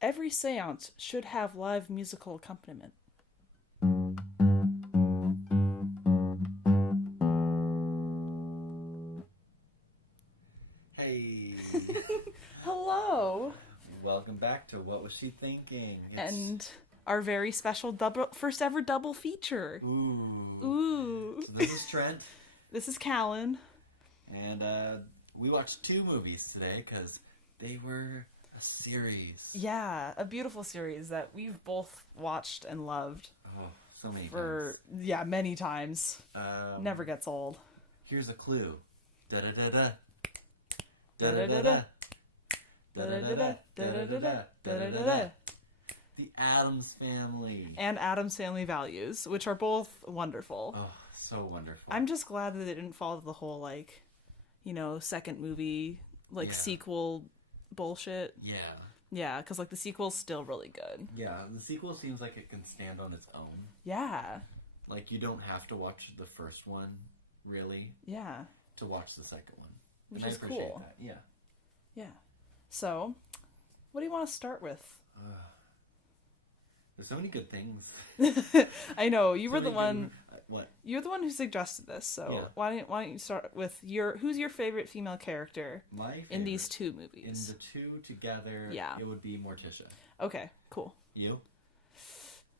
Every seance should have live musical accompaniment. Hey, Hello! welcome back to What Was She Thinking? And our very special first ever double feature. Ooh. So this is Trent, This is Kallan. and we watched two movies today because they were a series. Yeah, a beautiful series that we've both watched and loved Oh, so many for, many times. times. Never gets old. Here's a clue. Da da da da. Da da da da. Da da da da. Da da da da. Da da da da. The Addams Family. And Addams Family Values, which are both wonderful. Oh, so wonderful. I'm just glad that they didn't follow the whole, like, second movie, sequel bullshit. Yeah. Yeah, because, the sequel's still really good. Yeah, the sequel seems like it can stand on its own. Yeah. Like, you don't have to watch the first one, really, Yeah. to watch the second one. Which and is I appreciate cool. that. Yeah. Yeah. So, what do you want to start with? There's so many good things. I know, you were So the many one... good- what? You're the one who suggested this, so Yeah. why don't you start with who's your favorite female character My favorite, in these two in movies? the two together, Yeah. it would be Morticia. Okay, cool. You?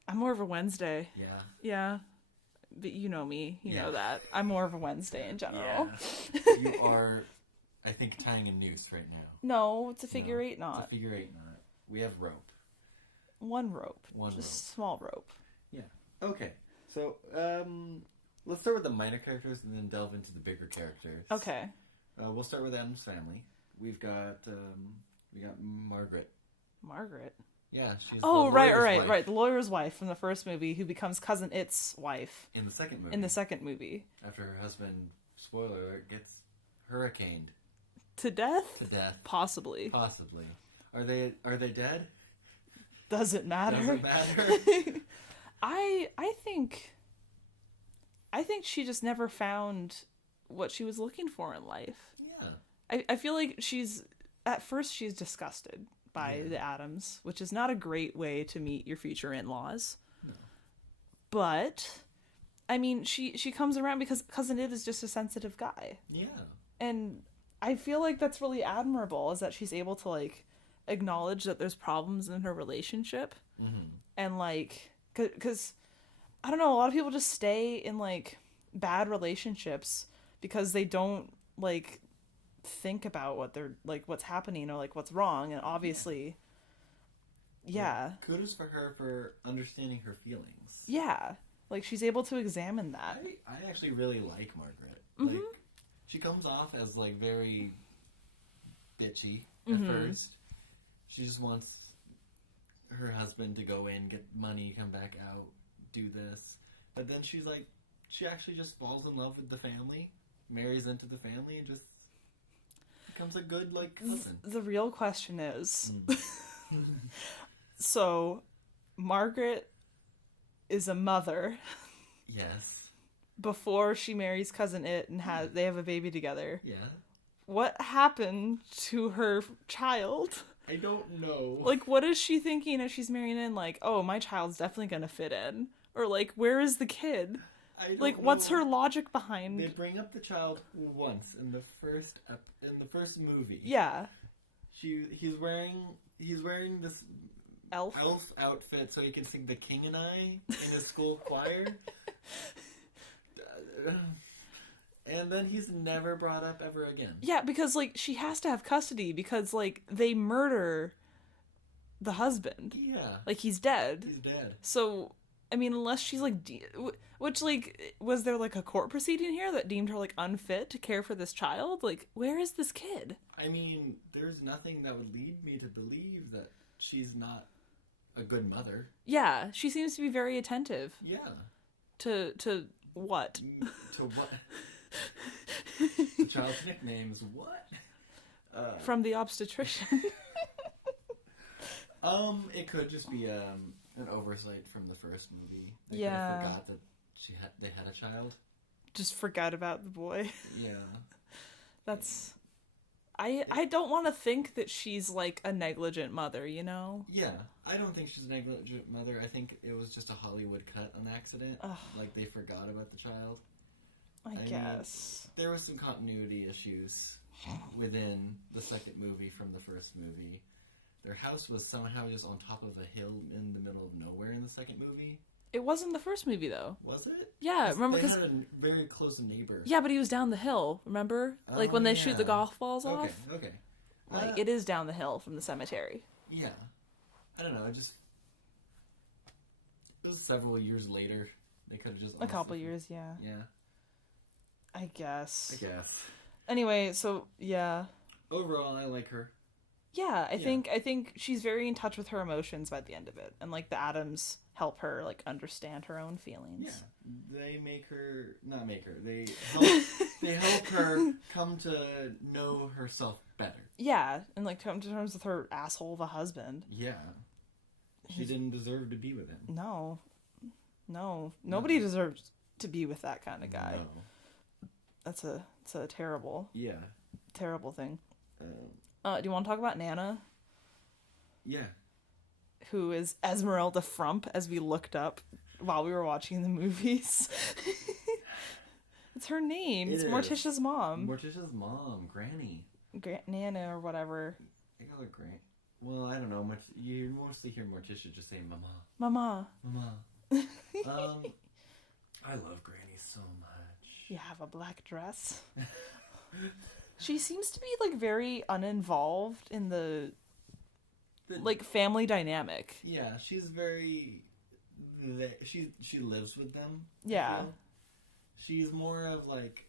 I'm more of a Wednesday. Yeah. Yeah. But you know me. You Yeah. know that. I'm more of a Wednesday in general. Yeah. You are, I think, tying a noose right now. No, it's a figure No, eight knot. It's a figure eight knot. We have rope. One rope. One Just small rope. Yeah. Okay. So, let's start with the minor characters and then delve into the bigger characters. Okay. We'll start with Addams Family. We got Margaret. Margaret. Yeah, she's Oh, the right. lawyer's wife The lawyer's wife from the first movie who becomes Cousin It's wife in the second movie. in the second movie. After her husband, spoiler alert, gets hurricaned To death? to death. Possibly. Possibly. Are they dead? Doesn't matter. Doesn't matter. I think she just never found what she was looking for in life. Yeah. I feel like at first she's disgusted by the Addams, which is not a great way to meet your future in-laws. No. But, I mean, she comes around because Cousin It is just a sensitive guy. Yeah. And I feel like that's really admirable, is that she's able to, acknowledge that there's problems in her relationship. Mm-hmm. And, because, I don't know, a lot of people just stay in, bad relationships because they don't, think about what they're what's happening or what's wrong, and obviously Kudos for her for understanding her feelings. she's able to examine that. I actually really like Margaret. Mm-hmm. She comes off as very bitchy at Mm-hmm. first. She just wants her husband to go in, get money, come back out, do this. But then she actually just falls in love with the family, marries into the family, and just becomes a good cousin. The real question is, Mm. so Margaret is a mother Yes. before she marries Cousin It and they have a baby together. Yeah. What happened to her child? I don't know. What is she thinking as she's marrying in? Oh, my child's definitely gonna fit in. Or, where is the kid? I don't What's know. her logic behind... They bring up the child once in the first movie. Yeah. He's wearing this Elf. outfit so he can sing "The King and I" in his school choir. And then he's never brought up ever again. Yeah, because, she has to have custody because, they murder the husband. Yeah. He's dead. He's dead. So, I mean, unless she's, which, was there, a court proceeding here that deemed her, unfit to care for this child? Where is this kid? I mean, there's nothing that would lead me to believe that she's not a good mother. Yeah, she seems to be very attentive. Yeah. To what? To what? The child's nickname is what? From the obstetrician. It could just be an oversight from the first movie. They Yeah. could have forgot that they had a child. Just forgot about the boy. Yeah. That's I don't want to think that she's like a negligent mother, you know? Yeah, I don't think she's a negligent mother. I think it was just a Hollywood cut on accident. Ugh. Like, they forgot about the child. I guess. There were some continuity issues within the second movie from the first movie. Their house was somehow just on top of a hill in the middle of nowhere in the second movie. It wasn't the first movie, though. Was it? Yeah, remember? They had a very close neighbor. Yeah, but he was down the hill, remember? Like, when they shoot the golf balls off? Okay. Like, it is down the hill from the cemetery. Yeah. I don't know, it was several years later. They could have just... A couple years, yeah. Yeah. I guess. Anyway, so, yeah. Overall, I like her. Yeah, I think she's very in touch with her emotions by the end of it. And, like, the Addams help her, like, understand her own feelings. Yeah. They help her come to know herself better. Yeah, and, like, come to terms with her asshole of a husband. Yeah. She didn't deserve to be with him. No. Nobody deserves to be with that kind of guy. No. It's a terrible, terrible thing. Do you want to talk about Nana? Yeah. Who is Esmeralda Frump, as we looked up while we were watching the movies. It's her name. It's Morticia's mom. Morticia's mom, Granny. Nana or whatever. They call her Granny. Well, I don't know. You mostly hear Morticia just say Mama. Mama. I love Granny so much. You have a black dress. She seems to be, like, very uninvolved in the like, family dynamic. Yeah, she's very... She lives with them. Yeah. She's more of, like,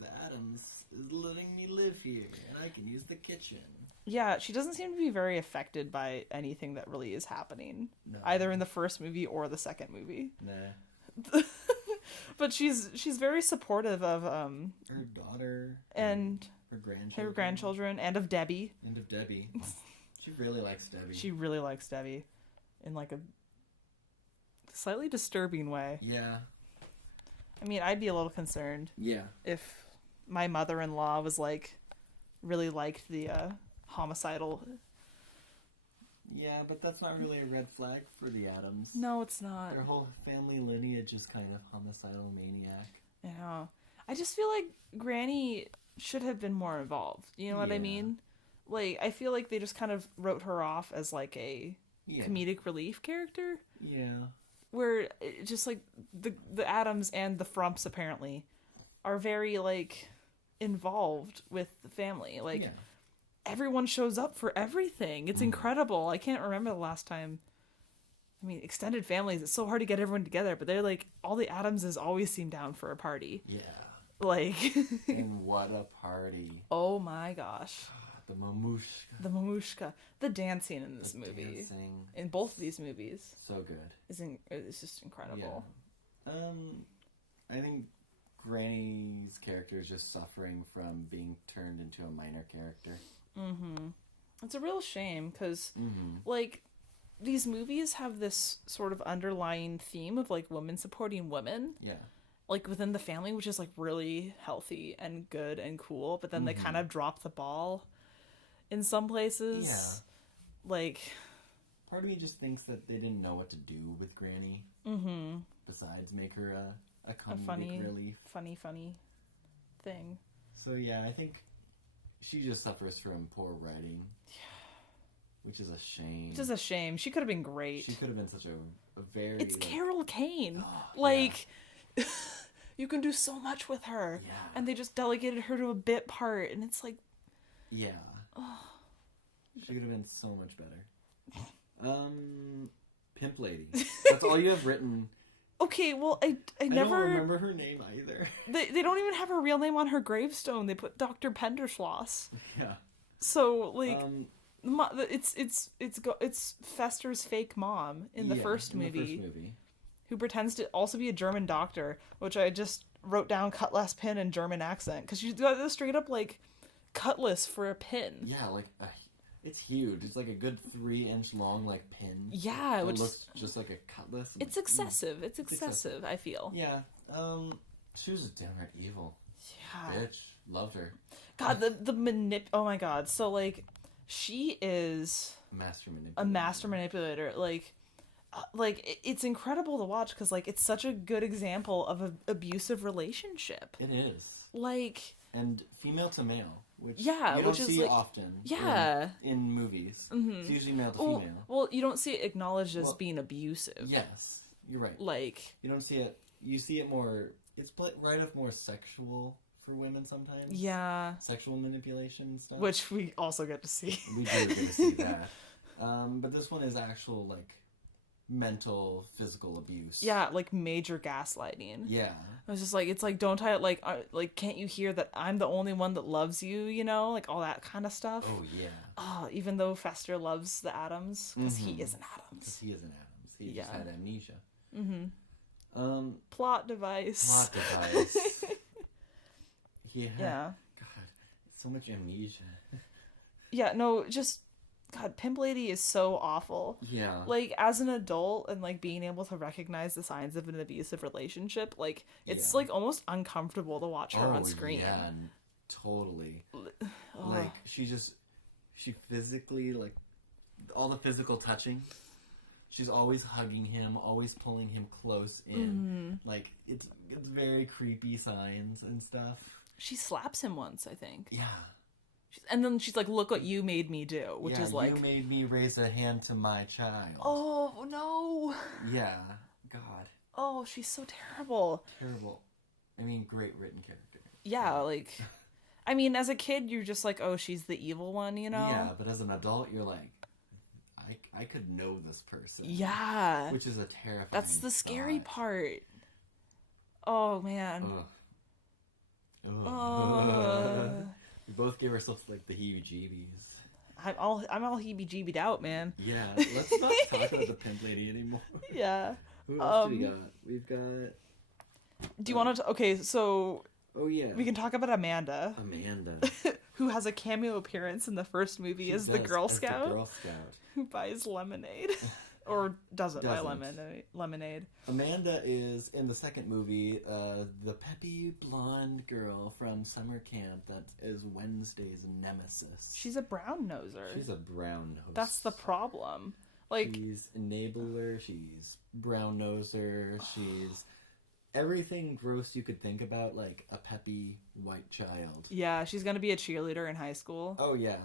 the Addams is letting me live here, and I can use the kitchen. Yeah, she doesn't seem to be very affected by anything that really is happening. No. Either in the first movie or the second movie. Nah. But she's very supportive of her daughter and her grandchildren and of Debbie. She really likes Debbie. She really likes Debbie in, like, a slightly disturbing way. Yeah. I mean, I'd be a little concerned. Yeah. If my mother-in-law was, like, really liked the homicidal... Yeah, but that's not really a red flag for the Addams. No, it's not. Their whole family lineage is kind of homicidal maniac. Yeah. I just feel like Granny should have been more involved. You know what I mean? Like, I feel like they just kind of wrote her off as, like, a comedic relief character. Yeah. Where it just, like, the Addams and the Frumps, apparently, are very, like, involved with the family. Like, everyone shows up for everything. It's incredible. I can't remember the last time. I mean, extended families, it's so hard to get everyone together, but they're, like, all the Addamses always seem down for a party. Yeah. Like... And what a party. Oh my gosh. The mamushka. The mamushka. The dancing in this movie. In both of these movies. So good. It's just incredible. Yeah. I think Granny's character is just suffering from being turned into a minor character. Mm-hmm. It's a real shame, because, like, these movies have this sort of underlying theme of, like, women supporting women. Yeah. Like, within the family, which is, like, really healthy and good and cool, but then they kind of drop the ball in some places. Yeah. Like... Part of me just thinks that they didn't know what to do with Granny. Besides make her a comedic relief. Funny thing. So, yeah, I think she just suffers from poor writing. Yeah. Which is a shame. She could have been great. She could have been such a very... It's, like... Carol Kane. Like... Yeah. You can do so much with her. Yeah. And they just delegated her to a bit part, and it's like... Yeah. Oh. She could have been so much better. Pimp Lady. That's all you have written. Okay, well, I never... I don't remember her name either. They don't even have her real name on her gravestone. They put Dr. Penderschloss. Yeah. So, like... It's Fester's fake mom in the first movie. Who pretends to also be a German doctor, which I just wrote down cutlass pin and German accent, because she's got this straight up, like, cutlass for a pin. Yeah, like, it's huge. It's like a good 3-inch long, like, pin. Yeah. It looks just like a cutlass. It's excessive. It's excessive, I feel. Yeah. She was just downright evil. Yeah. Bitch. Loved her. God, oh my God. So like, she is Master manipulator. a master manipulator. It's incredible to watch because like it's such a good example of an abusive relationship. It is. Like, and female to male, which yeah, you don't which is see like, often. yeah, in movies. It's usually male to female. Well, you don't see it acknowledged as being abusive. Yes, you're right. Like, you don't see it. You see it more. It's right of more sexual for women sometimes. Yeah, sexual manipulation and stuff, which we also get to see. We do get to see that. But this one is actual like mental, physical abuse. Yeah, like major gaslighting. Yeah. I was just like, it's like, don't I, like, can't you hear that I'm the only one that loves you, you know? Like, all that kind of stuff. Oh, yeah. Oh, even though Fester loves the Addams, because he is an Addams. Because he is an Addams. He just had amnesia. Plot device. Yeah. God, so much amnesia. Yeah, no, just... God, Pimp Lady is so awful. Yeah. Like, as an adult and, like, being able to recognize the signs of an abusive relationship, like, it's, like, almost uncomfortable to watch her on screen. Yeah, totally. Like, she physically, like, all the physical touching. She's always hugging him, always pulling him close in. Like, it's very creepy signs and stuff. She slaps him once, I think. Yeah. And then she's like, look what you made me do, which is like... you made me raise a hand to my child. Oh, no. Yeah. God. Oh, she's so terrible. Terrible. I mean, great written character. Yeah, like... I mean, as a kid, you're just like, oh, she's the evil one, you know? Yeah, but as an adult, you're like, I could know this person. Yeah. Which is a terrifying That's the scary part. Oh, man. We both gave ourselves like the heebie-jeebies. I'm all heebie-jeebied out, man. Yeah, let's not talk about the Pimp Lady anymore. Yeah. Who else do we got? We've got... Do you want to... Okay, so... Oh, yeah. We can talk about Amanda. Amanda. Who has a cameo appearance in the first movie as the Girl Scout. Who buys lemonade. Or doesn't buy lemonade. Amanda is, in the second movie, the peppy blonde girl from summer camp that is Wednesday's nemesis. She's a brown noser. She's a brown noser. That's the problem. Like, she's enabler, she's brown noser, she's everything gross you could think about, like a peppy white child. Yeah, she's gonna be a cheerleader in high school. Oh, yeah.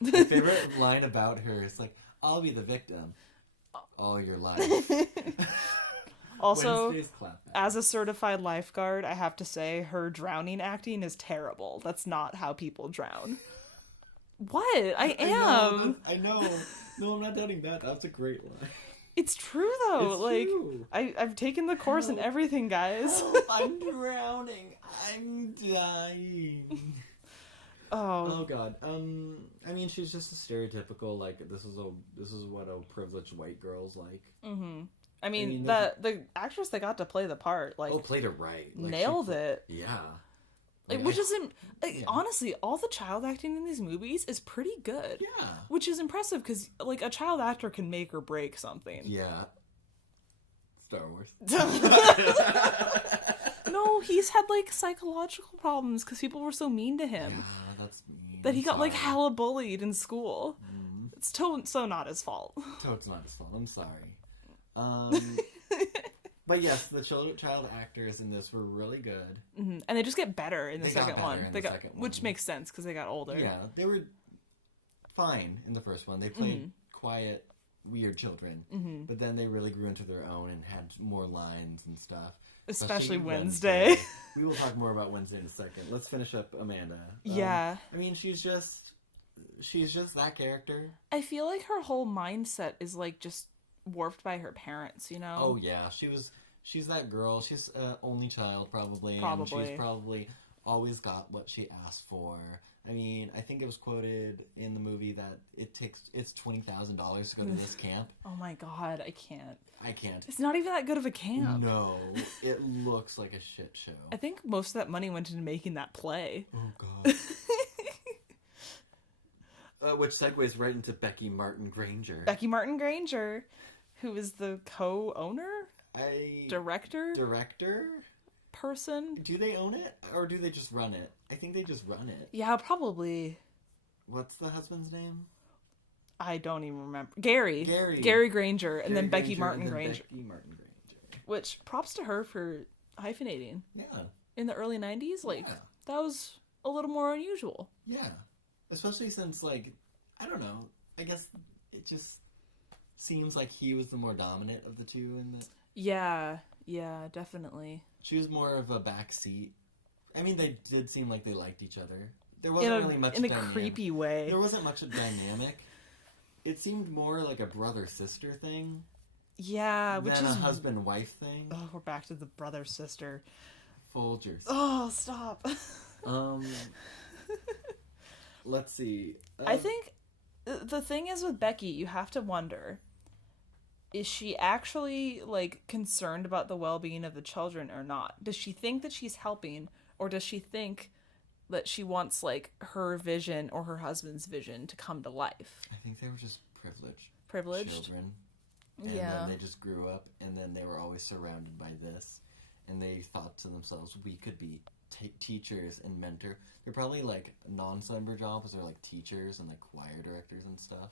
My favorite line about her is like, I'll be the victim all your life. Also, as a certified lifeguard, I have to say her drowning acting is terrible. That's not how people drown. What? I am. I know. No, I'm not doubting that. That's a great line. It's true, though. It's like, true. I've taken the course in everything, guys. Help, I'm drowning. I'm dying. Oh God. I mean, she's just a stereotypical like this is what a privileged white girl's like. Mm-hmm. I mean the actress that got to play the part played it right. Like, nailed it. Yeah. Like, honestly, all the child acting in these movies is pretty good. Yeah. Which is impressive because like a child actor can make or break something. Yeah. Star Wars. No, he's had like psychological problems because people were so mean to him. Yeah, that's mean. That he got like hella bullied in school. It's so not his fault. It's not his fault. I'm sorry. But yes, the child actors in this were really good. Mm-hmm. And they just get better in the second one. Which makes sense because they got older. Yeah, they were fine in the first one. They played quiet, weird children. Mm-hmm. But then they really grew into their own and had more lines and stuff. Especially Wednesday. We will talk more about Wednesday in a second. Let's finish up Amanda. Yeah. I mean, she's just that character. I feel like her whole mindset is like just warped by her parents, you know? Oh yeah, she's that girl. She's an only child probably. And she's probably always got what she asked for. I mean, I think it was quoted in the movie that it's $20,000 to go to this camp. Oh my God, I can't. It's not even that good of a camp. No, it looks like a shit show. I think most of that money went into making that play. Oh God. Which segues right into Becky Martin Granger. Becky Martin Granger, who is the co-owner? Director? Person? Do they own it or do they just run it? I think they just run it. Yeah, probably. What's the husband's name? I don't even remember. Gary Granger, and then Becky Martin Granger. Which, props to her for hyphenating. Yeah. In the early 90s, like, that was a little more unusual. Yeah. Especially since, like, I don't know, I guess it just seems like he was the more dominant of the two in the... Yeah, definitely. She was more of a backseat. I mean, they did seem like they liked each other. There wasn't really much dynamic. In a creepy way. There wasn't much of dynamic. It seemed more like a brother-sister thing. Yeah, which than is... a husband-wife thing. Oh, we're back to the brother-sister. Folgers. Oh, stop. Let's see. I think the thing is with Becky, you have to wonder, is she actually, like, concerned about the well-being of the children or not? Does she think that she's helping, or does she think that she wants, like, her vision or her husband's vision to come to life? I think they were just privileged children. And then they just grew up, and then they were always surrounded by this. And they thought to themselves, we could be teachers and mentor. They're probably, like, non-summer jobs or, like, teachers and, like, choir directors and stuff.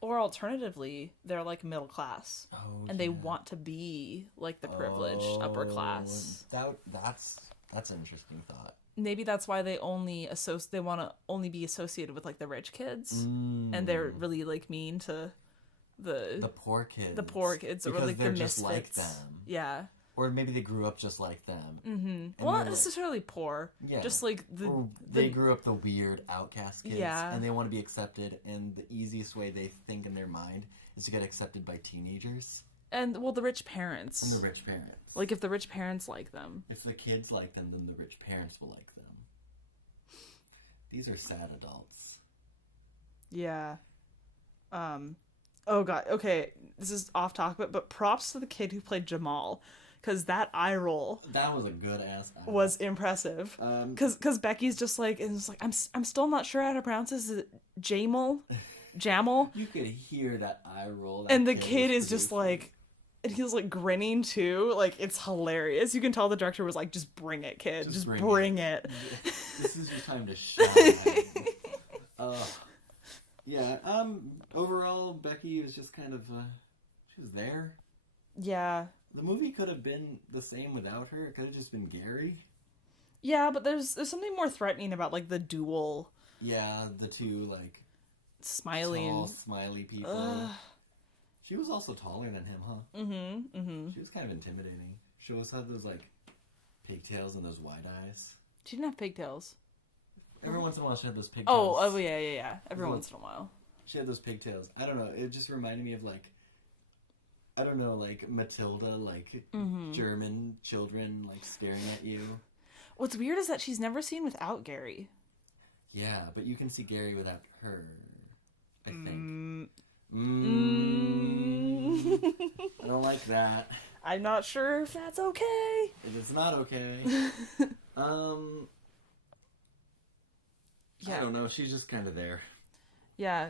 Or alternatively, they're, like, middle class. And they want to be, like, the privileged upper class. That's an interesting thought. Maybe that's why they want to only be associated with, like, the rich kids. And they're really, like, mean to the poor kids. The poor kids. Because or, like, they're the just misfits. like them. Yeah. Or maybe they grew up just like them. Mm-hmm. Well, not necessarily poor. Yeah. Just like they grew up the weird outcast kids. Yeah. And they want to be accepted. And the easiest way they think in their mind is to get accepted by teenagers. And, well, the rich parents. And the rich parents. Like, if the rich parents like them. If the kids like them, then the rich parents will like them. These are sad adults. Yeah. Oh, God. Okay, this is off topic, but props to the kid who played Jamal. Because that eye roll... That was a good-ass eye roll. ...was impressive. Because Becky's just like... And it's like, I'm still not sure how to pronounce this. Is it Jamal? Jamal? You could hear that eye roll. And the kid is just like... And he's like grinning too. Like, it's hilarious. You can tell the director was like, just bring it, kid. Just bring it. This is your time to shine. Yeah. Overall, Becky was just kind of... she was there. Yeah. The movie could have been the same without her. It could have just been Gary. Yeah, but there's something more threatening about, like, the dual... Yeah, the two, like... Smiling. Tall, smiley people. She was also taller than him, huh? Mm-hmm. She was kind of intimidating. She always had those, like, pigtails and those wide eyes. She didn't have pigtails. Every once in a while she had those pigtails. Oh, yeah. Every once in a while. She had those pigtails. I don't know. It just reminded me of, like... I don't know, like, Matilda, like, German children, like, staring at you. What's weird is that she's never seen without Gary. Yeah, but you can see Gary without her, I think. I don't like that. I'm not sure if that's okay. If it's not okay. I don't know. She's just kind of there. Yeah.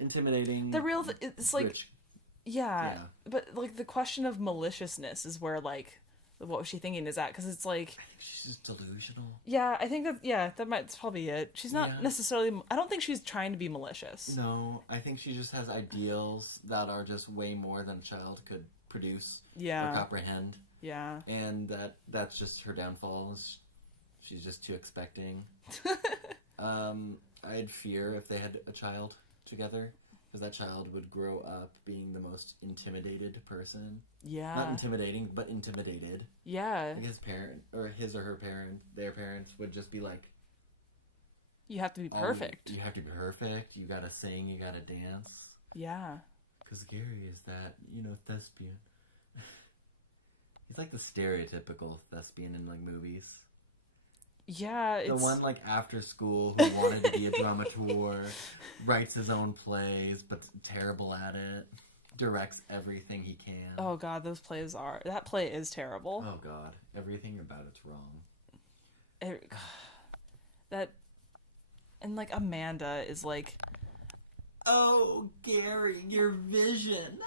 Intimidating. The real... it's like... Rich. Yeah. But, like, the question of maliciousness is where, like... What was she thinking is at? Because it's like... I think she's just delusional. Yeah, I think that... Yeah, that's probably it. She's not necessarily... I don't think she's trying to be malicious. No, I think she just has ideals that are just way more than a child could produce or comprehend. Yeah. And that's just her downfall. She's just too expecting. I'd fear if they had a child together. Because that child would grow up being the most intimidated person. Yeah. Not intimidating, but intimidated. Yeah. Like his or her parent, their parents would just be like... You have to be perfect. You have to be perfect. You gotta sing, you gotta dance. Yeah. Because Gary is that, thespian. He's like the stereotypical thespian in, like, movies. Yeah, it's... The one, like, after school who wanted to be a dramaturg, writes his own plays, but terrible at it, directs everything he can. Oh, God, those plays are... That play is terrible. Oh, God. Everything about it's wrong. And, like, Amanda is, like... Oh, Gary, your vision.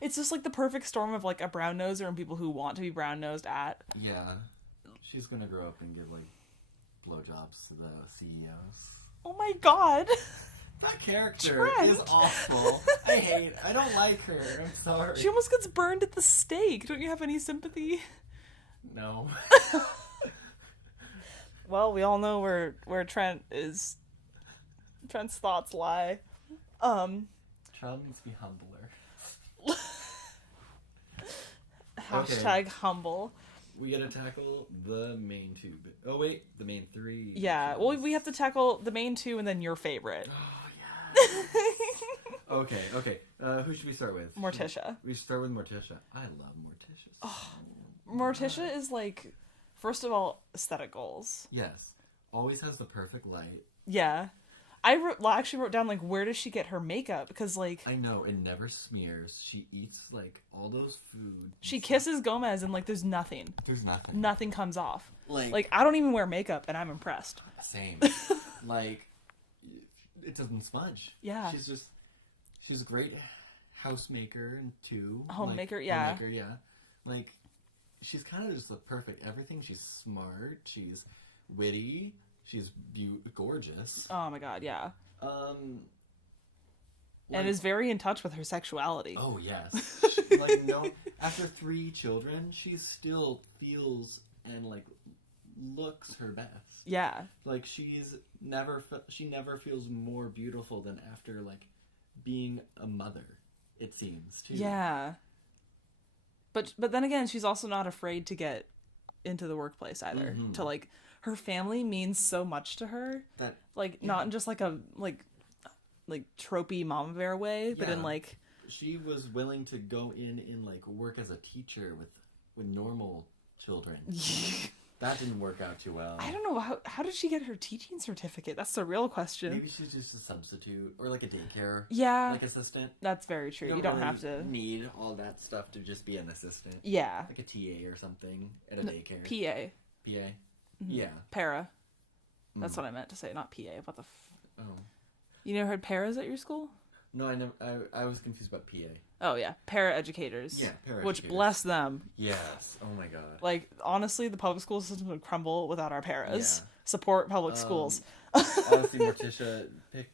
It's just, like, the perfect storm of, like, a brown-noser and people who want to be brown-nosed at. Yeah. She's gonna grow up and give, like, blowjobs to the CEOs. Oh my god. That character Trent. is awful. I don't like her. I'm sorry. She almost gets burned at the stake. Don't you have any sympathy? No. Well, we all know where Trent is. Trent's thoughts lie. Child needs to be humbler. Hashtag humble. We gotta tackle the main two. Oh wait, the main three. Yeah, well, we have to tackle the main two and then your favorite. Oh yeah. Okay. Who should we start with? Morticia. We start with Morticia. I love Morticia. Oh, Morticia is like, first of all, aesthetic goals. Yes, always has the perfect light. Yeah. Actually wrote down, like, where does she get her makeup? Because, like... I know, it never smears. She eats, like, all those food. She kisses Gomez and, like, there's nothing. There's nothing. Nothing comes off. Like, I don't even wear makeup, and I'm impressed. Same. Like, it doesn't smudge. Yeah. She's a great housemaker, too. Homemaker, yeah. Homemaker, yeah. Like, she's kind of just the perfect everything. She's smart. She's witty. She's gorgeous. Oh my god, yeah. Like, and is very in touch with her sexuality. Oh, yes. Like, no, after 3 children, she still feels and, like, looks her best. Yeah. Like, she never feels more beautiful than after, like, being a mother, it seems, too. Yeah. But then again, she's also not afraid to get into the workplace either. Mm-hmm. To, like, her family means so much to her. That, like, not in just, like, a, like tropey mama bear way, but in, like... She was willing to go in like, work as a teacher with normal children. That didn't work out too well. I don't know, how did she get her teaching certificate? That's the real question. Maybe she's just a substitute, or, like, a daycare like assistant. That's very true. You don't have to need all that stuff to just be an assistant. Yeah. Like a TA or something at a daycare. PA. Mm-hmm. Yeah. Para. That's what I meant to say, not PA. What the Oh. You never had paras at your school? No, I never. I was confused about PA. Oh, yeah. Para-educators. Yeah, para-educators. Which, bless them. Yes. Oh, my God. Like, honestly, the public school system would crumble without our paras. Yeah. Support public schools. Honestly, Morticia, pick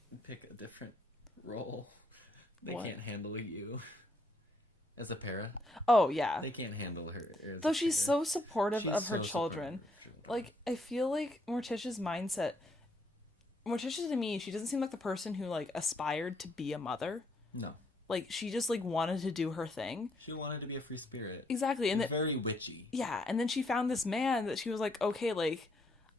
a different role. They can't handle you. As a para. Oh, yeah. They can't handle her. Though she's so supportive of her children. Like, I feel like Morticia's mindset... Morticia, to me, she doesn't seem like the person who, like, aspired to be a mother. No. Like, she just, like, wanted to do her thing. She wanted to be a free spirit. Exactly. And very witchy. Yeah, and then she found this man that she was like, okay, like,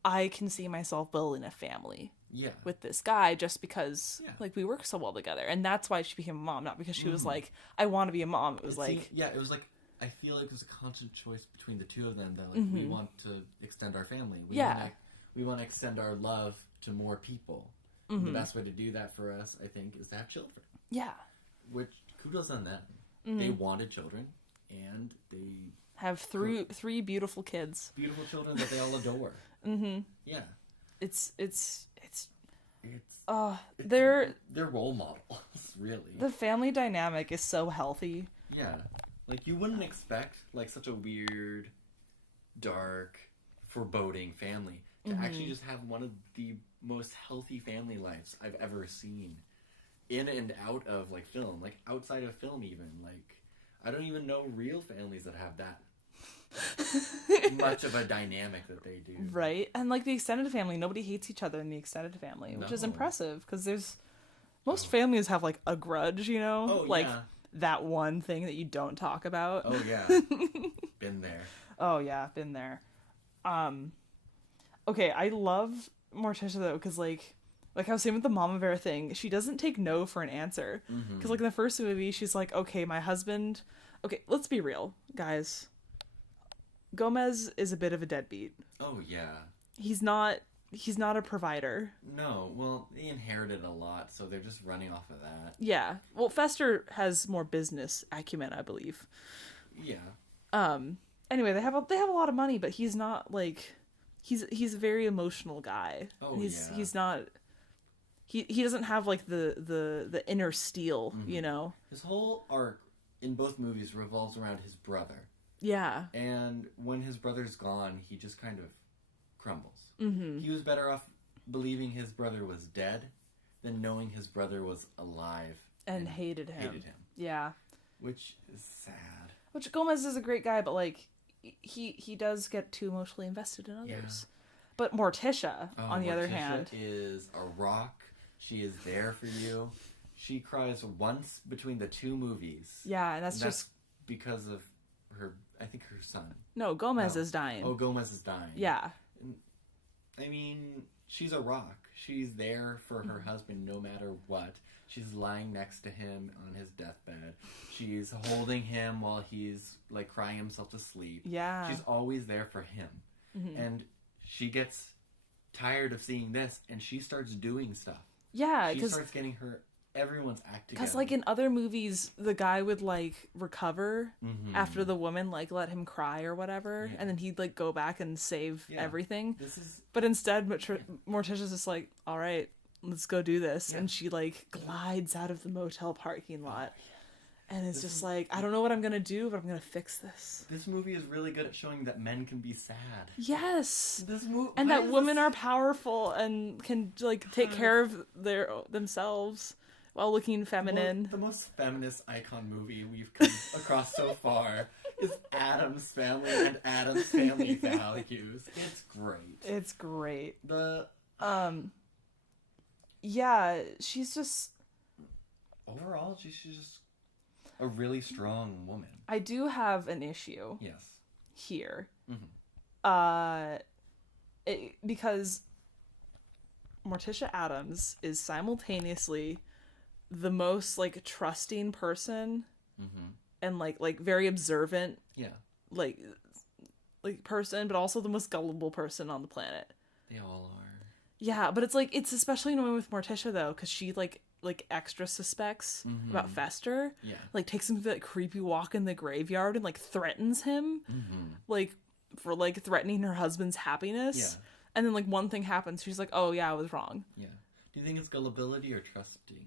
I can see myself building a family. Yeah. With this guy just because, like, we work so well together. And that's why she became a mom, not because she was like, I want to be a mom. It was like... it was like, I feel like it was a conscious choice between the two of them that, like, we want to extend our family. We want to extend our love to more people. The best way to do that for us, I think, is to have children. Yeah. Which, kudos on them. They wanted children, and they... have three beautiful kids. Beautiful children that they all adore. Yeah. They're role models, really. The family dynamic is so healthy. Yeah. Like, you wouldn't expect, like, such a weird, dark, foreboding family to actually just have one of the most healthy family lives I've ever seen. In and out of, like, film. Like, outside of film, even. Like, I don't even know real families that have that much of a dynamic that they do. Right. And, like, the extended family, nobody hates each other in the extended family, which is impressive, because most families have, like, a grudge, you know? Oh, like, that one thing that you don't talk about. Oh, yeah. Been there. Oh, yeah, been there. Okay, I love Morticia, though, because, like I was saying with the mama bear thing, she doesn't take no for an answer. Because, like, in the first movie, she's like, okay, my husband... Okay, let's be real, guys. Gomez is a bit of a deadbeat. Oh, yeah. He's not a provider. No, well, he inherited a lot, so they're just running off of that. Yeah. Well, Fester has more business acumen, I believe. Yeah. Anyway, they have a lot of money, but he's not, like... He's a very emotional guy. Oh, he's not... He doesn't have, like, the inner steel, you know? His whole arc in both movies revolves around his brother. Yeah. And when his brother's gone, he just kind of crumbles. Mm-hmm. He was better off believing his brother was dead than knowing his brother was alive And hated him. Yeah. Which is sad. Which Gomez is a great guy, but like he does get too emotionally invested in others. Yeah. But Morticia, on the other hand, is a rock. She is there for you. She cries once between the two movies. Yeah, and that's because of her. I think her son. No, Gomez is dying. Oh, Gomez is dying. Yeah. I mean, she's a rock. She's there for her husband no matter what. She's lying next to him on his deathbed. She's holding him while he's like crying himself to sleep. Yeah. She's always there for him. Mm-hmm. And she gets tired of seeing this and she starts doing stuff. Yeah, she starts getting everyone's act together. Because like in other movies, the guy would like recover after the woman like let him cry or whatever, and then he'd like go back and save everything. But instead, Morticia's just like, all right, let's go do this, and she like glides out of the motel parking lot. And it's just like, I don't know what I'm going to do, but I'm going to fix this. This movie is really good at showing that men can be sad. Yes. And that women are powerful and can like take care of themselves while looking feminine. Well, the most feminist icon movie we've come across so far is Addams Family and Addams Family Values. It's great. It's great. Yeah, she's just... Overall, she's just a really strong woman. I do have an issue. Yes. Here. Mm-hmm. Because Morticia Addams is simultaneously the most like trusting person and like very observant like person, but also the most gullible person on the planet. They all are. Yeah, but it's especially annoying with Morticia though, because she like extra suspects about Fester. Yeah. Like takes him to that creepy walk in the graveyard and like threatens him like for like threatening her husband's happiness. Yeah. And then like one thing happens, she's like, oh yeah, I was wrong. Yeah. Do you think it's gullibility or trusting?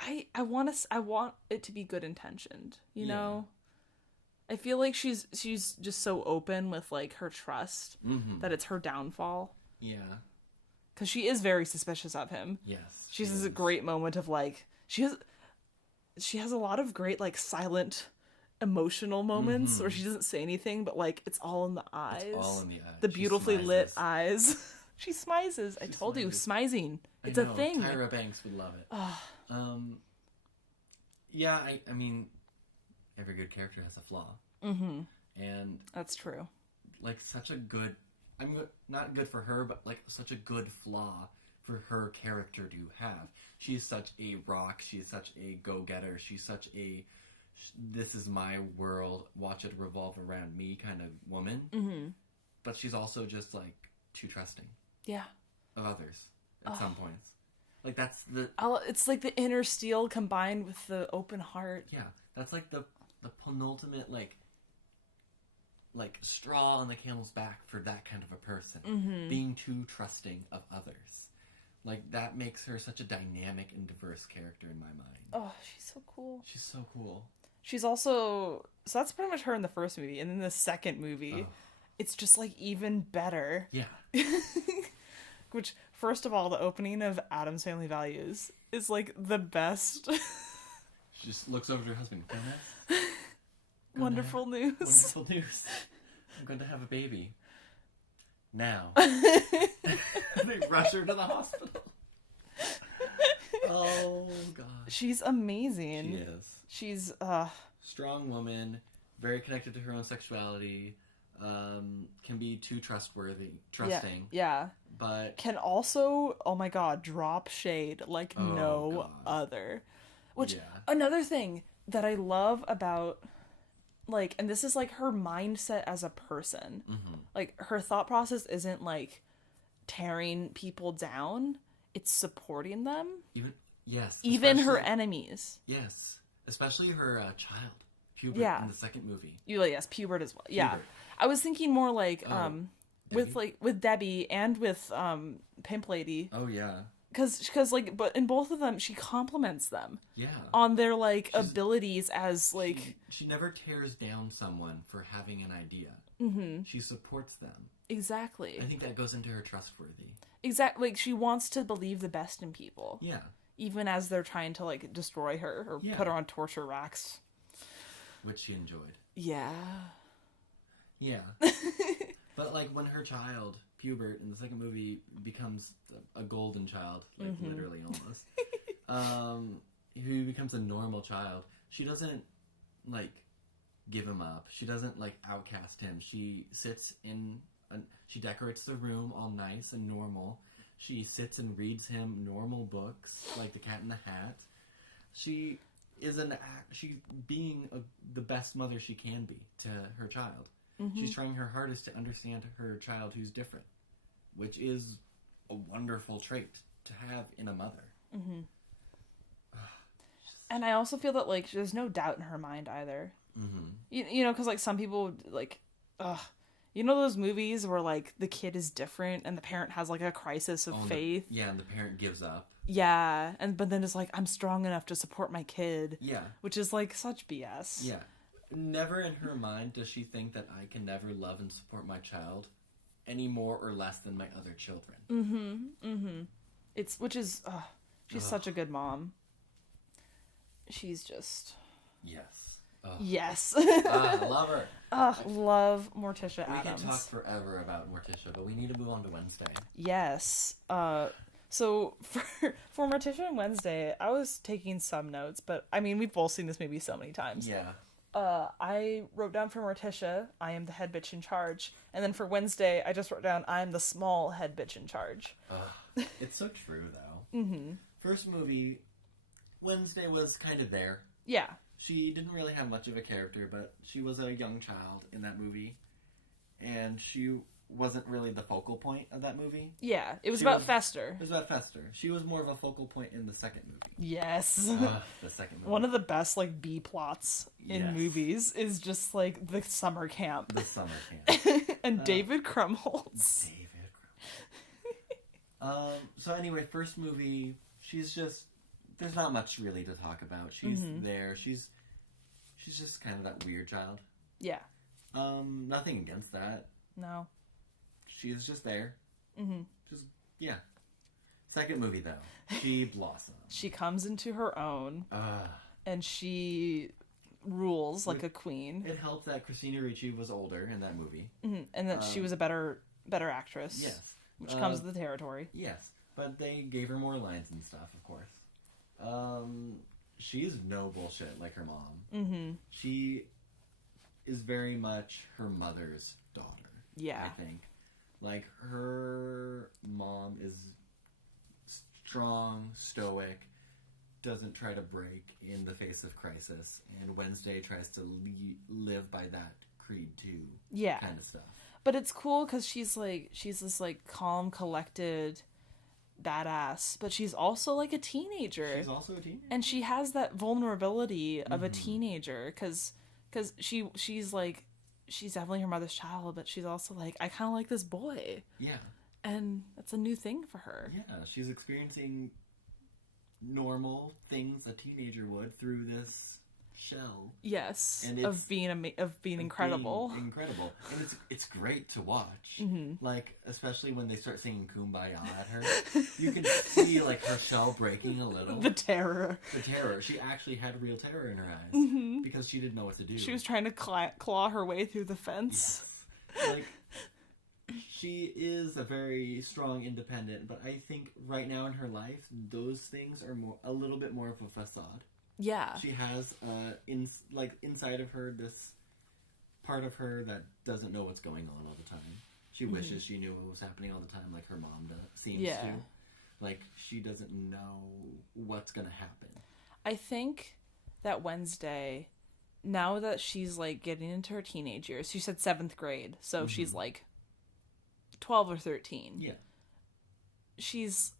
I want it to be good intentioned, you know? I feel like she's just so open with like her trust that it's her downfall. Yeah. Because she is very suspicious of him. Yes. She has a great moment of like she has a lot of great like silent emotional moments where she doesn't say anything, but like it's all in the eyes. It's all in the eyes. The beautifully lit eyes. She smizes. I told you, smizing. It's a thing. Tyra Banks would love it. Yeah, I mean, every good character has a flaw. And that's true. Like such a good, not good for her, but like such a good flaw for her character to have. She's such a rock. She's such a go-getter. She's such a, this is my world, watch it revolve around me kind of woman. But she's also just like too trusting. Yeah. Of others at some points. Like that's it's like the inner steel combined with the open heart. Yeah. That's like the penultimate like straw on the camel's back for that kind of a person. Being too trusting of others. Like that makes her such a dynamic and diverse character in my mind. Oh, she's so cool. She's so cool. She's also, so that's pretty much her in the first movie, and then the second movie, it's just like even better. Yeah. Which, first of all, the opening of Addams Family Values is like the best. She just looks over to her husband. Wonderful news. Wonderful news. I'm going to have a baby. Now. They rush her to the hospital. Oh, God. She's amazing. She is. She's, strong woman, very connected to her own sexuality, can be too trusting. Yeah. But can also, oh my God, drop shade like no other. Which, another thing that I love about, like, and this is like her mindset as a person. Like, her thought process isn't like tearing people down, it's supporting them. Even her enemies. Yes. Especially her child, Pubert, in the second movie. Yes, Pubert as well. Yeah. I was thinking more like, with Debbie and with Pimp Lady. Oh, yeah. Because like, but in both of them, she compliments them Yeah. on their like abilities as like. She never tears down someone for having an idea. She supports them. Exactly. I think that goes into her trustworthy. Exactly. Like, she wants to believe the best in people. Yeah. Even as they're trying to like destroy her or put her on torture racks. Which she enjoyed. Yeah. Yeah. But like when her child, Pubert, in the second movie becomes a golden child, like literally almost, who becomes a normal child, she doesn't like give him up. She doesn't like outcast him. She sits in, she decorates the room all nice and normal. She sits and reads him normal books, like The Cat in the Hat. She is the best mother she can be to her child. She's trying her hardest to understand her child who's different, which is a wonderful trait to have in a mother. And I also feel that like there's no doubt in her mind either. You know, because like some people like, you know those movies where like the kid is different and the parent has like a crisis of faith. And the parent gives up. Yeah, but then it's like, I'm strong enough to support my kid. Yeah. Which is like such BS. Yeah. Never in her mind does she think that I can never love and support my child any more or less than my other children. She's such a good mom. She's just... Yes. Yes. I love her. Love Morticia Addams. We can talk forever about Morticia, but we need to move on to Wednesday. Yes. So for Morticia and Wednesday, I was taking some notes, but I mean, we've both seen this movie so many times. Yeah. I wrote down for Morticia, I am the head bitch in charge. And then for Wednesday, I just wrote down, I am the small head bitch in charge. It's so true, though. First movie, Wednesday was kind of there. Yeah. She didn't really have much of a character, but she was a young child in that movie. And she wasn't really the focal point of that movie. Yeah, it was about Fester. It was about Fester. She was more of a focal point in the second movie. Yes. The second movie. One of the best, like, B plots in movies is just, like, the summer camp. The summer camp. And David Krumholtz. So anyway, first movie, she's just... There's not much really to talk about. She's there. She's just kind of that weird child. Yeah. Nothing against that. No. She's just there. Just, yeah. Second movie, though. She blossoms. She comes into her own. And she rules like a queen. It helped that Christina Ricci was older in that movie. And that she was a better actress. Yes. Which comes with the territory. Yes. But they gave her more lines and stuff, of course. She's no bullshit like her mom. She is very much her mother's daughter. Yeah. I think. Like, her mom is strong, stoic, doesn't try to break in the face of crisis, and Wednesday tries to live by that creed too. Yeah. Kind of stuff. But it's cool because she's this like calm, collected badass, but she's also like a teenager. She's also a teenager. And she has that vulnerability of a teenager because she's like, she's definitely her mother's child, but she's also like, I kind of like this boy. Yeah. And that's a new thing for her. Yeah, she's experiencing normal things a teenager would through this shell. Yes, and of being incredible. Incredible. And it's great to watch. Like, especially when they start singing Kumbaya at her. You can see, like, her shell breaking a little. The terror. She actually had real terror in her eyes. Because she didn't know what to do. She was trying to claw her way through the fence. Yes. Like, she is a very strong independent, but I think right now in her life, those things are a little bit more of a facade. Yeah. She has, inside of her, this part of her that doesn't know what's going on all the time. She wishes she knew what was happening all the time, like her mom seems to. Like, she doesn't know what's going to happen. I think that Wednesday, now that she's, like, getting into her teenage years, she said 7th grade, so she's, like, 12 or 13. Yeah. She's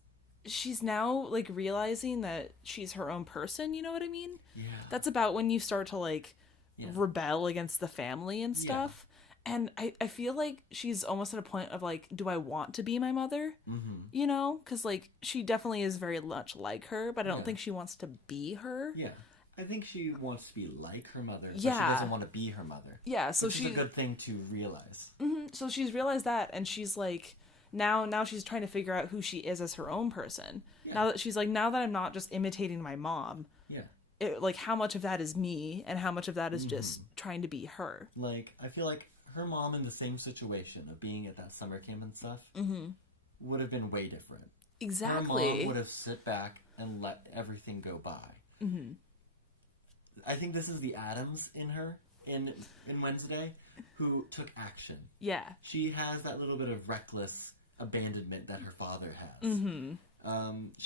now, like, realizing that she's her own person, you know what I mean? Yeah. That's about when you start to, like, rebel against the family and stuff. And I feel like she's almost at a point of like, do I want to be my mother? Mm-hmm. You know? Because like she definitely is very much like her, but I don't Yeah. think she wants to be her. Yeah. I think she wants to be like her mother, but Yeah. she doesn't want to be her mother. Yeah, so which is a good thing to realize. So she's realized that, and she's like, now she's trying to figure out who she is as her own person. Yeah. Now that she's like, now that I'm not just imitating my mom, Yeah. like how much of that is me, and how much of that is just trying to be her. Like, I feel like her mom in the same situation of being at that summer camp and stuff would have been way different. Exactly. Her mom would have sit back and let everything go by. I think this is the Adams in her in Wednesday who took action. Yeah. She has that little bit of reckless abandonment that her father has.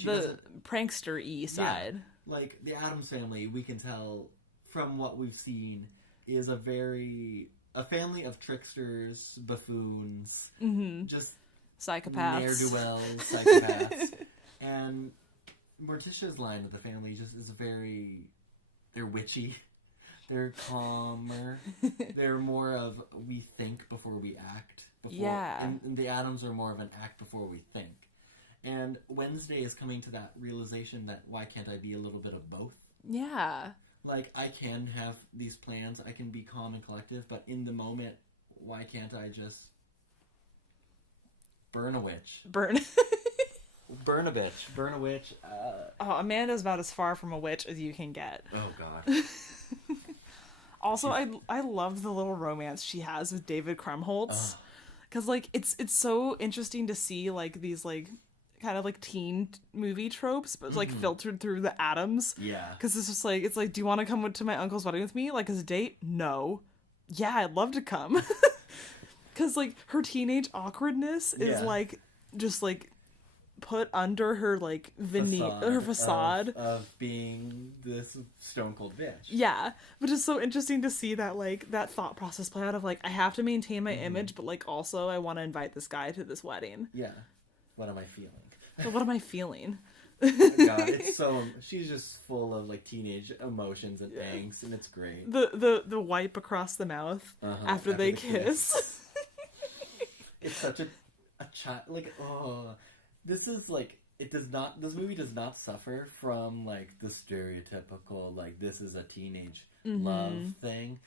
The prankster-y side. Yeah, like the Addams family, we can tell from what we've seen, is a family of tricksters, buffoons, just psychopaths, ne'er-do-wells, psychopaths. And Morticia's line of the family just is they're witchy, they're calmer, they're more of we think before we act. And the Addams are more of an act before we think. And Wednesday is coming to that realization that why can't I be a little bit of both? Yeah. Like, I can have these plans, I can be calm and collective, but in the moment, why can't I just burn a witch? Burn a bitch. Burn a witch. Oh, Amanda's about as far from a witch as you can get. Oh, God. Also, I love the little romance she has with David Krumholtz. Because, like, it's so interesting to see, like, these, like, kind of, like, teen movie tropes, but, like, filtered through the Addams. Yeah. Because it's just, like, do you want to come to my uncle's wedding with me? Like, as a date? No. Yeah, I'd love to come. Because, like, her teenage awkwardness is, like, just, like, put under her, like, facade of being this stone cold bitch. Yeah, but it's so interesting to see that, like, that thought process play out of, like, I have to maintain my image, but, like, also I want to invite this guy to this wedding. Yeah. What am I feeling? So what am I feeling? God, it's so... She's just full of, like, teenage emotions and angst, and it's great. The wipe across the mouth after they kiss. It's such a child... Like, oh... This is, like... This movie does not suffer from, like, the stereotypical, like, this is a teenage love thing.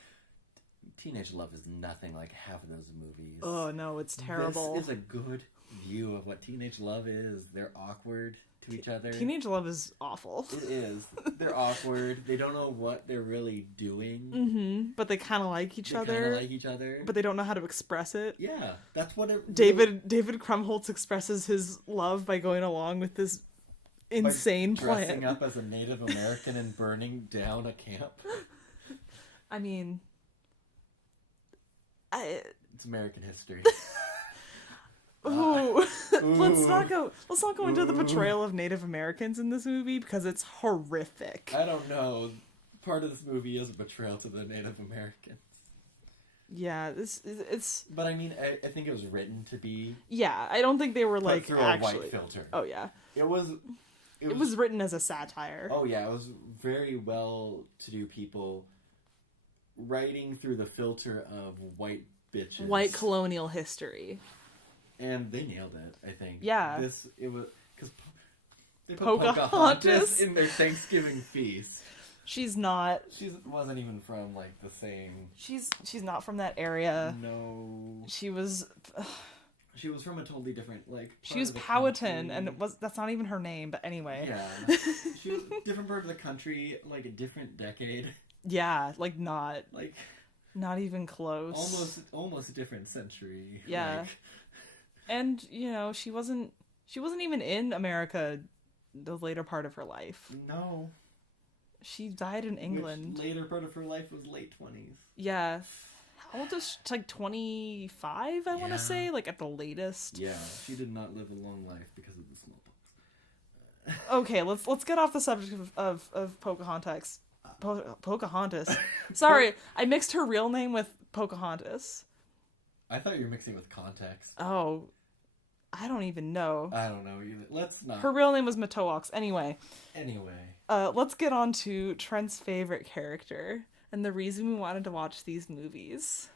Teenage love is nothing like half of those movies. Oh, no, it's terrible. This is a good view of what teenage love is. They're awkward to each other. Teenage love is awful. It is. They're awkward. They don't know what they're really doing. But they kind of like each other. But they don't know how to express it. Yeah, that's what it... David Krumholtz expresses his love by going along with this insane plan. Dressing up as a Native American and burning down a camp. I mean... It's American history. Ooh. Let's not go into the portrayal of Native Americans in this movie because it's horrific. I don't know. Part of this movie is a betrayal to the Native Americans. Yeah, it's. But I mean, I think it was written to be. Yeah, I don't think they were like through actually. a white filter. Oh yeah. It was written as a satire. Oh yeah, it was very well-to-do people writing through the filter of white bitches. White colonial history. And they nailed it, I think. Yeah. It was... Because they put Pocahontas in their Thanksgiving feast. She's not... She wasn't even from, like, the same... She's not from that area. No. She was... She was from a totally different, like... She was Powhatan, and that's not even her name, but anyway. Yeah. She was a different part of the country, like, a different decade. Yeah, like, not... Like... Not even close. Almost a different century. Yeah. Like... And, you know, she wasn't even in America the later part of her life. No. She died in England. Which later part of her life was late 20s. Yeah. How old is she? It's like 25, I want to say, like at the latest. Yeah, she did not live a long life because of the smallpox. Okay, let's get off the subject of Pocahontas. Pocahontas. Sorry, I mixed her real name with Pocahontas. I thought you were mixing with context. Oh, I don't even know. I don't know either. Let's not. Her real name was Matoax. Anyway. Anyway. Let's get on to Trent's favorite character and the reason we wanted to watch these movies.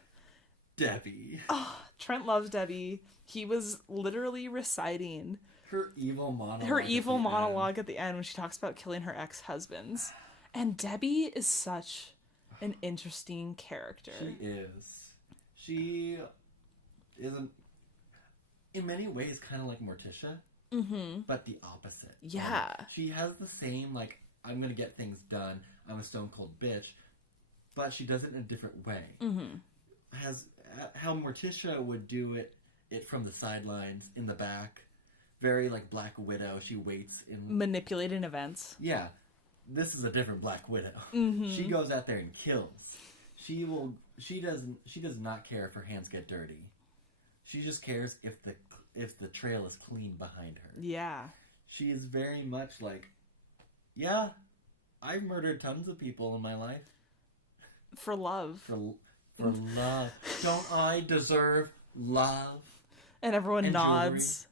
Debbie. Oh, Trent loves Debbie. He was literally reciting Her evil monologue at the end when she talks about killing her ex-husbands. And Debbie is such an interesting character. She isn't, in many ways, kind of like Morticia, but the opposite. Yeah. She has the same, like, I'm going to get things done, I'm a stone cold bitch, but she does it in a different way. How Morticia would do it from the sidelines, in the back, very like Black Widow. She waits in manipulating events. Yeah, this is a different Black Widow. She goes out there and kills. She does not care if her hands get dirty. She just cares if the trail is clean behind her. Yeah, she is very much like, yeah, I've murdered tons of people in my life for love. For love. Don't I deserve love? And everyone nods.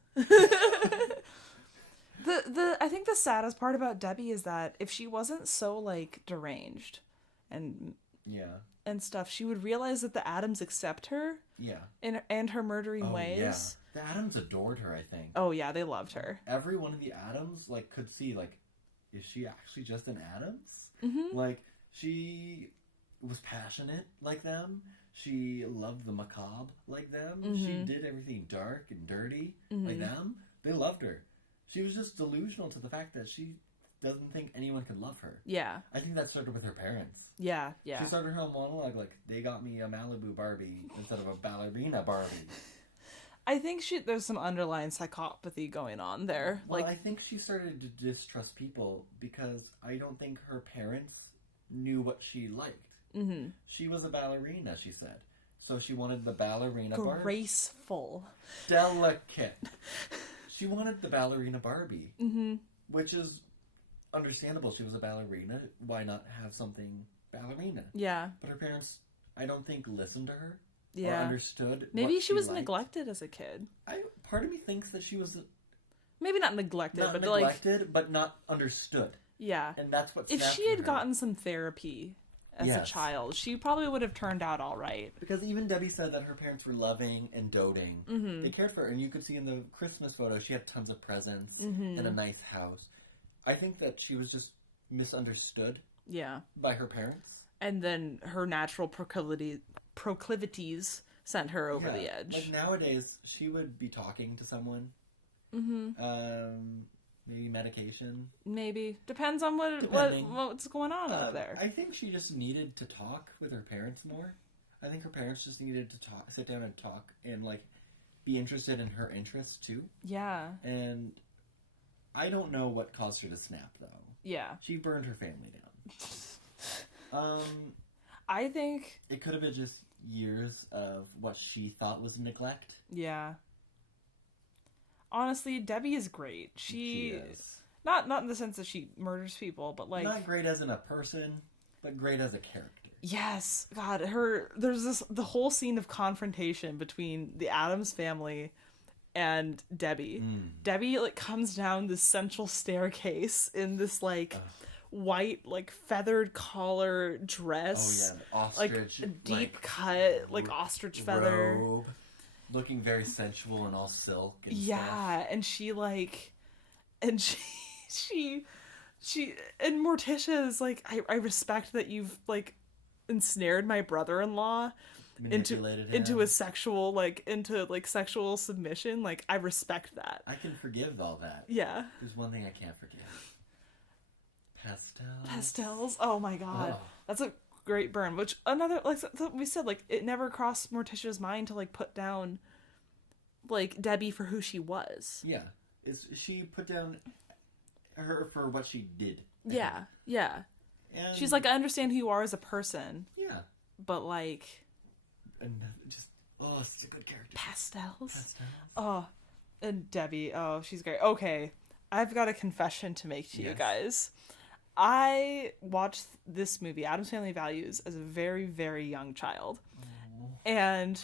I think the saddest part about Debbie is that if she wasn't so like deranged and stuff, she would realize that the Addams accept her. Yeah. And her murdering ways. Yeah. The Addams adored her, I think. Oh yeah, they loved her. Every one of the Addams like could see like, is she actually just an Addams? Like she was passionate like them. She loved the macabre like them. She did everything dark and dirty like them. They loved her. She was just delusional to the fact that she doesn't think anyone could love her. Yeah. I think that started with her parents. Yeah, yeah. She started her monologue like, they got me a Malibu Barbie instead of a ballerina Barbie. I think there's some underlying psychopathy going on there. Well, I think she started to distrust people because I don't think her parents knew what she liked. She was a ballerina, she said. So she wanted the ballerina Barbie. Graceful. Delicate. She wanted the ballerina Barbie. Which is understandable. She was a ballerina. Why not have something ballerina? Yeah. But her parents, I don't think, listened to her. Or understood. Maybe she was neglected as a kid. Part of me thinks that she was... Maybe not neglected, but neglected, but not understood. Yeah. And that's what if she had gotten some therapy as a child, she probably would have turned out all right. Because even Debbie said that her parents were loving and doting. They cared for her. And you could see in the Christmas photo, she had tons of presents and a nice house. I think that she was just misunderstood by her parents. And then her natural proclivities sent her over the edge. Like nowadays, she would be talking to someone. Maybe medication. Maybe. Depends on what's going on up there. I think she just needed to talk with her parents more. I think her parents just needed to sit down and talk and like be interested in her interests too. Yeah. And I don't know what caused her to snap though. Yeah. She burned her family down. I think it could have been just years of what she thought was neglect. Yeah. Honestly, Debbie is great. She is. Not in the sense that she murders people, but like... Not great as in a person, but great as a character. Yes. God, there's the whole scene of confrontation between the Addams family and Debbie. Debbie, like, comes down this central staircase in this, like... white, like, feathered collar dress. Oh, yeah. Ostrich. Like, a deep cut, like, ostrich feather. Robe. Looking very sensual and all silk and stuff. And she, like... And she... And Morticia is like, I respect that you've, like, ensnared my brother-in-law into a sexual, like, sexual submission. Like, I respect that. I can forgive all that. Yeah. There's one thing I can't forgive. Pastels. Oh my god. Oh. That's a great burn. Which another, like we said, like it never crossed Morticia's mind to like put down like Debbie for who she was. Yeah. She put down her for what she did. Yeah. Yeah. And she's like, I understand who you are as a person. Yeah. But like such a good character. Pastels. Oh. And Debbie, she's great. Okay. I've got a confession to make to you guys. I watched this movie, Addams Family Values, as a very, very young child. Oh. And,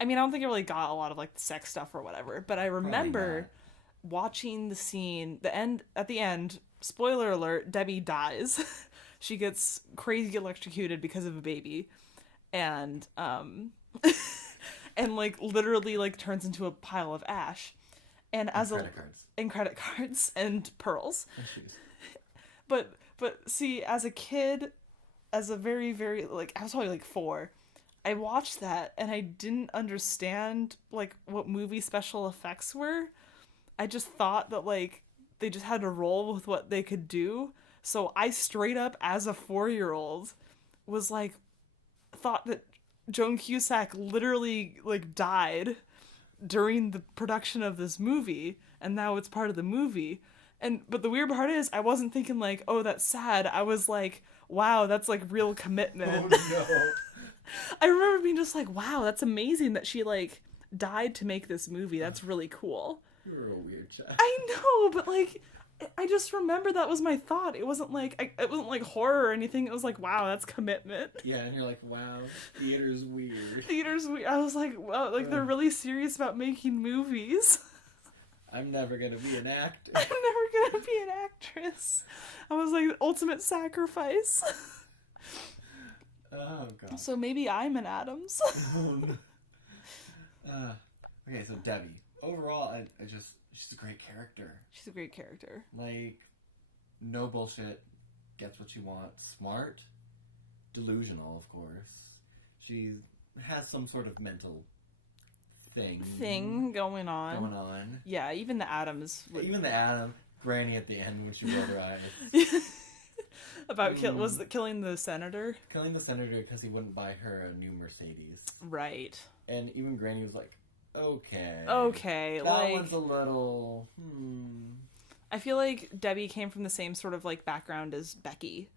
I mean, I don't think it really got a lot of, like, the sex stuff or whatever, but I remember watching the scene, at the end, spoiler alert, Debbie dies. She gets crazy electrocuted because of a baby. And, and like literally like turns into a pile of ash. And as credit cards. and credit cards and pearls. And shoes. But see, as a kid, as a very, very, like, I was probably like 4, I watched that and I didn't understand like what movie special effects were. I just thought that like they just had to roll with what they could do. So I straight up as a 4-year-old was like thought that Joan Cusack literally like died during the production of this movie, and now it's part of the movie. But the weird part is I wasn't thinking like, oh, that's sad. I was like, wow, that's like real commitment. Oh no. I remember being just like, wow, that's amazing that she like died to make this movie. That's really cool. You're a weird child. I know, but like I just remember that was my thought. It wasn't like it wasn't like horror or anything. It was like, wow, that's commitment. Yeah, and you're like, wow, theater's weird. Theater's weird. I was like, wow, like they're really serious about making movies. I'm never gonna be an actor. I'm never gonna be an actress. I was like, ultimate sacrifice. Oh god. So maybe I'm an Addams. Okay, so Debbie. Overall, she's a great character. She's a great character. Like, no bullshit, gets what she wants, smart, delusional, of course. She has some sort of mental thing going on. Yeah, even the Addams. Even the Adam, Granny at the end when she rolled her eyes. About killing the senator? Killing the senator because he wouldn't buy her a new Mercedes. Right. And even Granny was like, okay. Okay, that one's a little... I feel like Debbie came from the same sort of, like, background as Becky.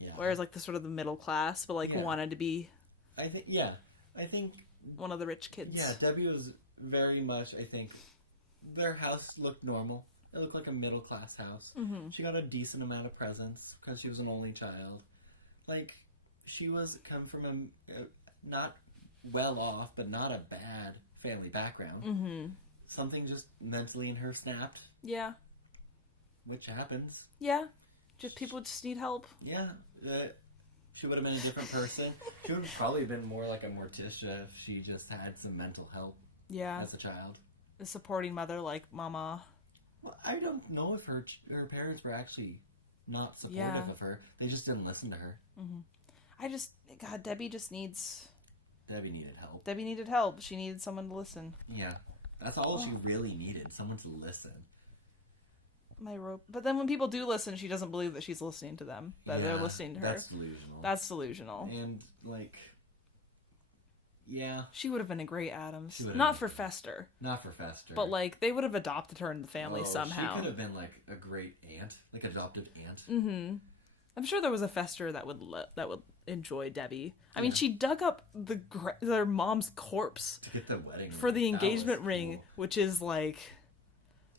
Yeah. Whereas, like, the sort of the middle class, but, like, wanted to be... I think... one of the rich kids. Yeah, Debbie was very much, I think... Their house looked normal. It looked like a middle-class house. Mm-hmm. She got a decent amount of presents because she was an only child. Like, she come from a not well-off, but not a bad family background. Mm-hmm. Something just mentally in her snapped. Yeah. Which happens. Yeah. People just need help. Yeah. She would have been a different person. She would have probably been more like a Morticia if she just had some mental help. Yeah. As a child. A supporting mother like Mama. Well, I don't know if her parents were actually not supportive of her. They just didn't listen to her. Mm-hmm. Debbie just needs... Debbie needed help. Debbie needed help. She needed someone to listen. Yeah. That's all she really needed. Someone to listen. But then when people do listen, she doesn't believe that she's listening to them. That they're listening to her. That's delusional. And, like... Yeah. She would have been a great Addams. Not for Fester. But, like, they would have adopted her in the family somehow. She could have been, like, a great aunt. Like, adopted aunt. Mm-hmm. I'm sure there was a Fester that would enjoy Debbie. I mean, she dug up their mom's corpse to get the wedding for the engagement ring, which is like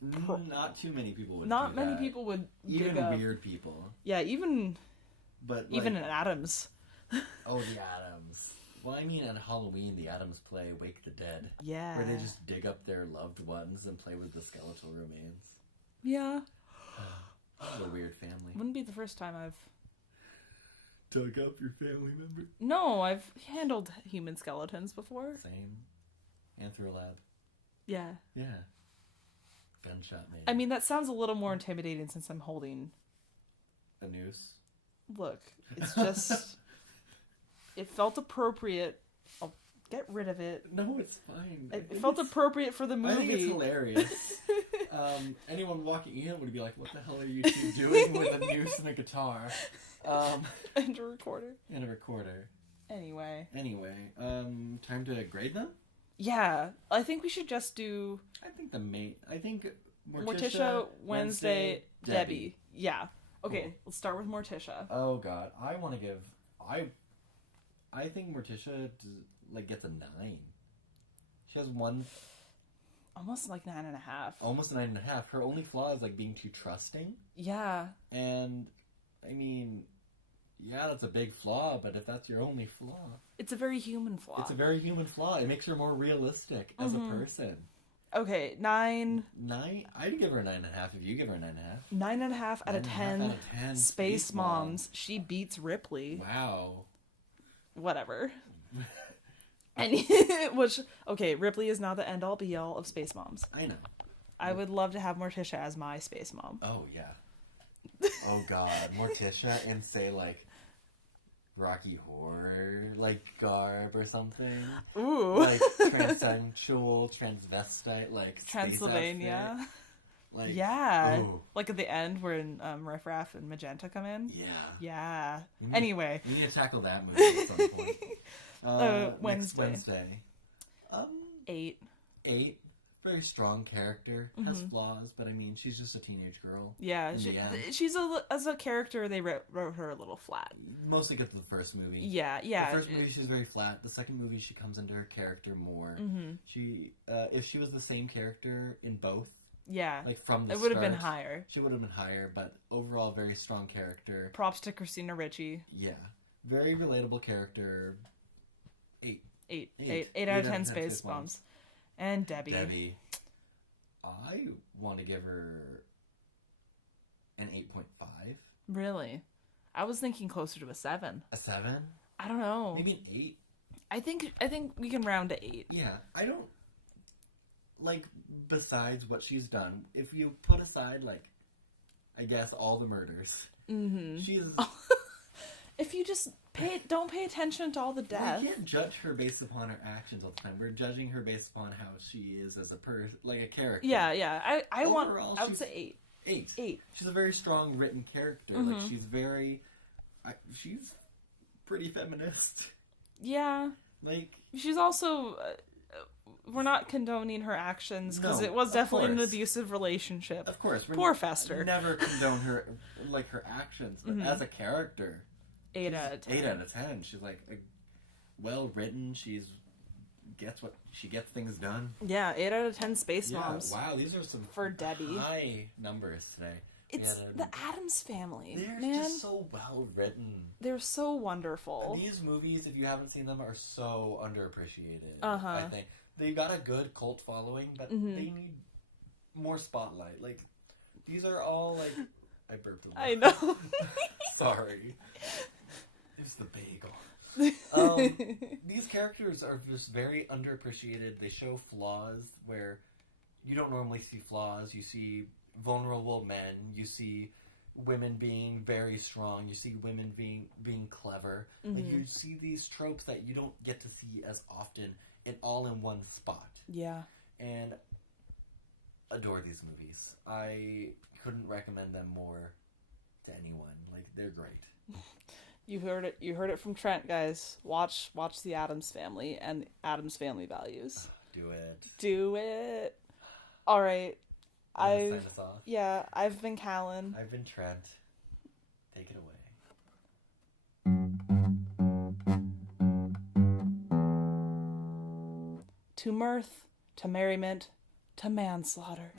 not too many people would. Not many people would. Even weird people. Yeah, even an Addams. Oh, the Addams. Well, I mean, at Halloween, the Addams play Wake the Dead. Yeah. Where they just dig up their loved ones and play with the skeletal remains. Yeah. What a weird family. Wouldn't be the first time I've dug up your family member. No, I've handled human skeletons before. Same. And through a lab. Yeah. Yeah. Gunshot man. I mean, that sounds a little more intimidating since I'm holding a noose. Look, it's just it felt appropriate. I'll get rid of it. No, it's fine. It felt appropriate for the movie. I think it's hilarious. Anyone walking in would be like, what the hell are you two doing with a noose and a guitar? And a recorder. Anyway, time to grade them? Yeah, I think we should just do... I think Morticia, Wednesday, Debbie. Yeah. Okay, cool. Let's start with Morticia. Oh, God. I want to give... I think Morticia, gets a 9. She has one... Almost like 9.5. Almost 9.5. Her only flaw is, being too trusting. Yeah. And, I mean... Yeah, that's a big flaw, but if that's your only flaw... It's a very human flaw. It makes her more realistic as a person. Okay, 9... 9? I'd give her a 9.5 if you give her a 9.5. 9.5 out of 10. Space Moms. She beats Ripley. Wow. Whatever. And which, okay, Ripley is not the end all be all of Space Moms. I know. I would love to have Morticia as my Space Mom. Oh, yeah. Oh, God. Morticia in, say, like, Rocky Horror, like, garb or something. Ooh. Like, transsexual, transvestite, like, Transylvania. Space outfit. Like, Yeah. ooh. Like at the end when Riff Raff and Magenta come in. Yeah. Yeah. Anyway. We need to tackle that movie at some point. Wednesday. Next Wednesday. 8. 8. Very strong character. Has flaws, but I mean, she's just a teenage girl. Yeah. She's as a character, they wrote her a little flat. Mostly get to the first movie. Yeah. The first movie, she's very flat. The second movie, she comes into her character more. She, if she was the same character in both, yeah, like from the it would have start, been higher. She would have been higher, but overall, very strong character. Props to Christina Ricci. Yeah, very relatable character. 8. 8 out of 10 Space Bombs. And Debbie. I want to give her an 8.5. Really? I was thinking closer to a 7. A 7? I don't know. Maybe an 8? I think we can round to 8. Yeah, I don't like, besides what she's done, if you put aside, like, I guess all the murders, she's... If you just don't pay attention to all the death. We can't judge her based upon her actions all the time. We're judging her based upon how she is as a person, like a character. Yeah. I would say say 8. 8. She's a very strong written character. Like, she's pretty feminist. Yeah. Like, she's also... we're not condoning her actions, because it was definitely an abusive relationship. Of course. Poor Fester. Never condone her, like, her actions, but as a character... 8 out of 10. 8 out of 10. She's, like, well written. She gets things done. Yeah, 8 out of 10 Space Moms. Wow, these are some for Debbie high numbers today. It's the Addams Family. They're just so well written. They're so wonderful. And these movies, if you haven't seen them, are so underappreciated. I think they got a good cult following, but they need more spotlight. Like, these are all like, I burped a little. I know. Sorry. It's the bagel. These characters are just very underappreciated. They show flaws where you don't normally see flaws. You see vulnerable men. You see women being very strong. You see women being clever. Like, you see these tropes that you don't get to see as often all in one spot. Yeah. And adore these movies. I couldn't recommend them more to anyone. Like, they're great. You heard it from Trent, guys. Watch The Addams Family and Addams Family Values. Do it. All right. Sign us off? Yeah, I've been Kallan. I've been Trent. Take it away. To mirth, to merriment, to manslaughter.